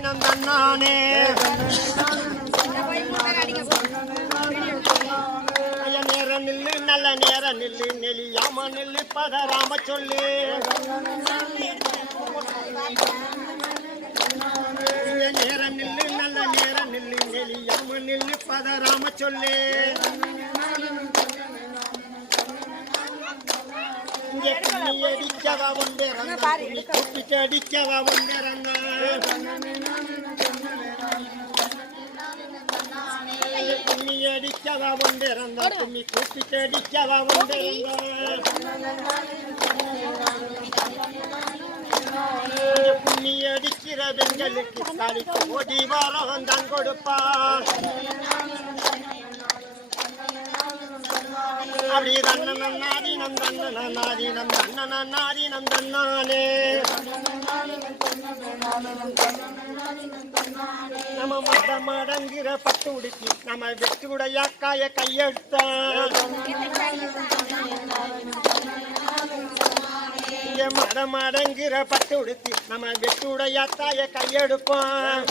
நானே நேரம் நில்லு நல்ல நேரம் நில்லு நெலியாம நில்லு பதராம சொல்லு நேரம் நில்லு நல்ல நேரம் நில்லு நெலியாம நில்லு பதராம சொல்லு இங்கே கும்மி அடிக்கவா ஒன்றேறங்க கூப்பிட்டு அடிக்கவா ஒன்றேறங்க கும்மி அடிக்கவா ஒன்றேறங்க கும்மி கூப்பிட்டு அடிக்கவா ஒன்றேறங்க கும்மி அடிக்கிற பெண்களுக்கு தாலிக்கு ஓடி வாரம் தான் கொடுப்பார் அப்படி தன்னன் நாதினம் தன்னன் நாதினம் தன்னன் நாதினம் தன்னானே நம்ம மடங்கிற பட்டு உடுக்கி நம்ம வெற்றுடைய காய கையெடுத்த மடங்கிற பட்டு உடுத்தி நம்ம வெற்றுடைய காய கையெடுப்போம்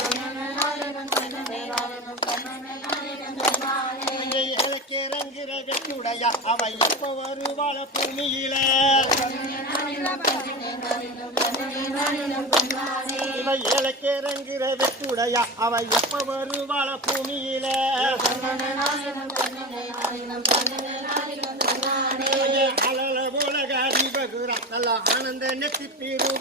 இறங்கிற வெற்றுடைய அவ எப்ப வருவாள பூமியில இவ ஏழைக்கு இறங்கிற வெற்றுடைய அவ எப்ப வருவாள பூமியில அழல உலக அறிவகுரா நல்ல ஆனந்த நெத்தி பீரு